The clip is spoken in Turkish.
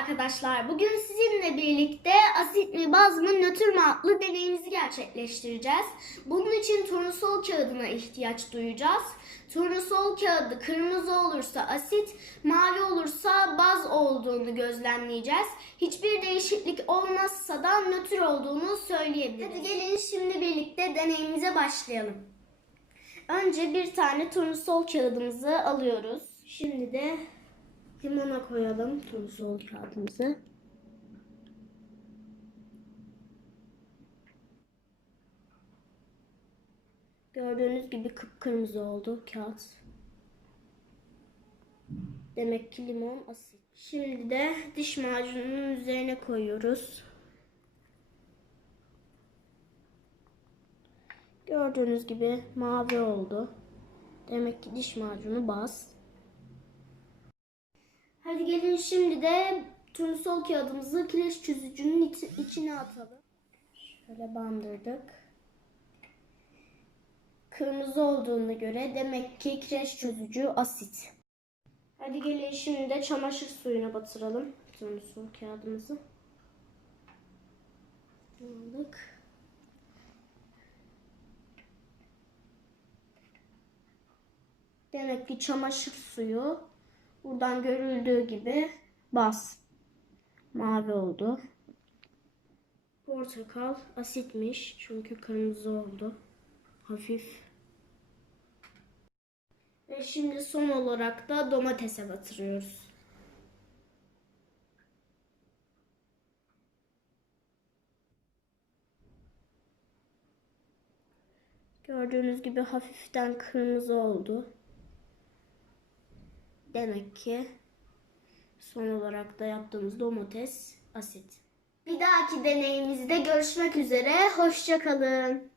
arkadaşlar. Bugün sizinle birlikte asit mi baz mı nötr mü adlı deneyimizi gerçekleştireceğiz. Bunun için turnusol kağıdına ihtiyaç duyacağız. Turnusol kağıdı kırmızı olursa asit, mavi olursa baz olduğunu gözlemleyeceğiz. Hiçbir değişiklik olmazsa da nötr olduğunu söyleyebiliriz. Hadi gelin şimdi birlikte deneyimize başlayalım. Önce bir tane turnusol kağıdımızı alıyoruz. Şimdi de limona koyalım turnusol kağıdımızı. Gördüğünüz gibi kıpkırmızı oldu kağıt. Demek ki limon asit. Şimdi de diş macununun üzerine koyuyoruz. Gördüğünüz gibi mavi oldu. Demek ki diş macunu baz. Hadi gelin şimdi de turnusol kağıdımızı kireç çözücünün içi- içine atalım. Şöyle bandırdık. Kırmızı olduğuna göre demek ki kireç çözücü asit. Hadi gelin şimdi de çamaşır suyuna batıralım turnusol kağıdımızı. Aldık. Demek ki çamaşır suyu buradan görüldüğü gibi baz. Mavi oldu. Portakal asitmiş çünkü kırmızı oldu. Hafif. Ve şimdi son olarak da domatese batırıyoruz. Gördüğünüz gibi hafiften kırmızı oldu. Demek ki son olarak da yaptığımız domates asit. Bir dahaki deneyimizde görüşmek üzere. Hoşçakalın.